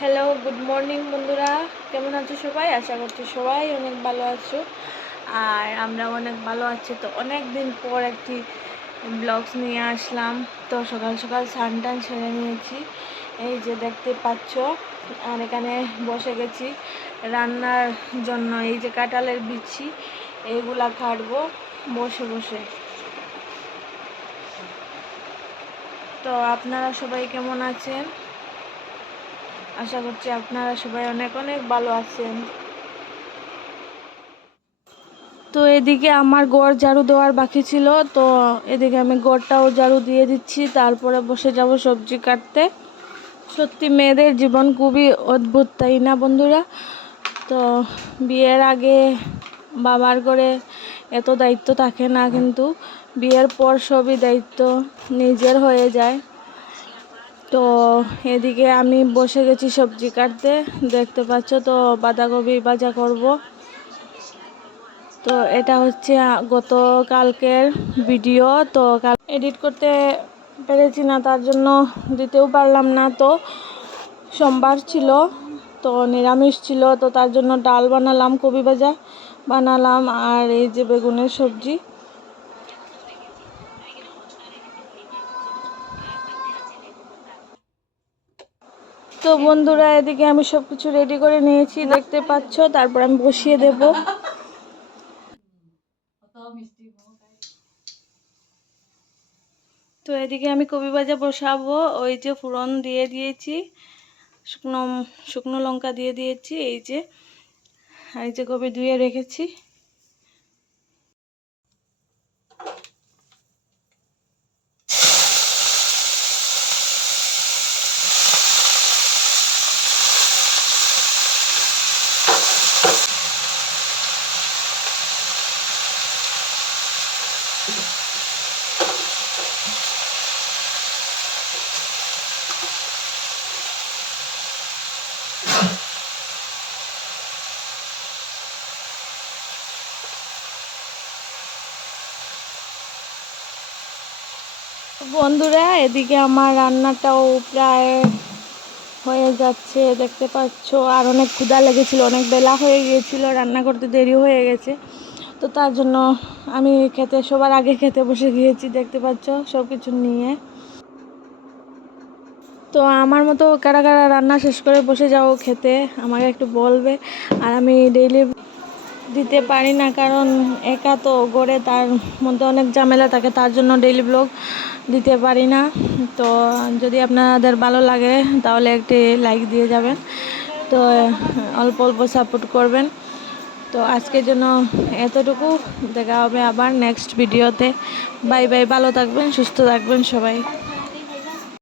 Hello good morning বন্ধুরা। কেমন আছো সবাই? আশা করছি সবাই অনেক ভালো আছো। আর আমরা অনেক ভালো আছি তো অনেক দিন পর একটি ব্লগস নিয়ে আসলাম। তো সকাল সকাল স্নান টান সেরে নিয়েছি। এই যে দেখতে পাচ্ছ, আর এখানে বসে গেছি রান্নার জন্য। এই যে কাঁঠালের বিচি এইগুলা কাটবো বসে বসে। তো আপনারা সবাই কেমন আছেন? আশা করছি আপনারা সবাই অনেক অনেক ভালো আছেন। তো এদিকে আমার গড় ঝাড়ু দেওয়ার বাকি ছিল, তো এদিকে আমি গড়টাও ঝাড়ু দিয়ে দিচ্ছি, তারপরে বসে যাব সবজি কাটতে। সত্যি মেয়েদের জীবন খুবই অদ্ভুত, তাই না বন্ধুরা? তো বিয়ের আগে বাবার করে এত দায়িত্ব থাকে না কিন্তু, বিয়ের পর সবই দায়িত্ব নিজের হয়ে যায়। তো এদিকে আমি বসে গেছি সবজি কাটতে। দেখতে পাচ্ছ তো বাঁধাকপি ভাজা করব। তো এটা হচ্ছে গত কালকের ভিডিও। তো কাল এডিট করতে পেরেছি না, তার জন্য দিতেও পারলাম না। তো সোমবার ছিল, তো নিরামিষ ছিল, তো তার জন্য ডাল বানালাম কবি ভাজা বানালাম, আর এই যে বেগুনের সবজি। তো বন্ধুরা, এদিকে আমি সব কিছু রেডি করে নিয়েছি, দেখতে পাচ্ছ। তারপর আমি বসিয়ে দেব। তো এদিকে আমি কবি ভাজা বসাবো। ওই যে ফুরন দিয়ে দিয়েছি, শুকনো শুকনো লঙ্কা দিয়ে দিয়েছি, এই যে এই যে কবি ধুয়ে রেখেছি। বন্ধুরা, এদিকে আমার রান্নাটাও প্রায় হয়ে যাচ্ছে, দেখতে পাচ্ছ। আর অনেক ক্ষুধা লেগেছিল, অনেক বেলা হয়ে গিয়েছিল, রান্না করতে দেরি হয়ে গেছে। তো তার জন্য আমি খেতে, সবার আগে খেতে বসে গিয়েছি, দেখতে পাচ্ছ সব কিছু নিয়ে। তো আমার মতো কারা কারা রান্না শেষ করে বসে যাও খেতে, আমাকে একটু বলবে। আর আমি ডেইলি দিতে পারি না, কারণ একা তো গড়ে তার মধ্যে অনেক ঝামেলা থাকে, তার জন্য ডেইলি ব্লগ দিতে পারি না। তো যদি আপনাদের ভালো লাগে, তাহলে একটি লাইক দিয়ে যাবেন। তো অল্প অল্প সাপোর্ট করবেন। তো আজকের জন্য এতটুকু। দেখা হবে আবার নেক্সট ভিডিওতে বাই বাই ভালো থাকবেন, সুস্থ থাকবেন সবাই।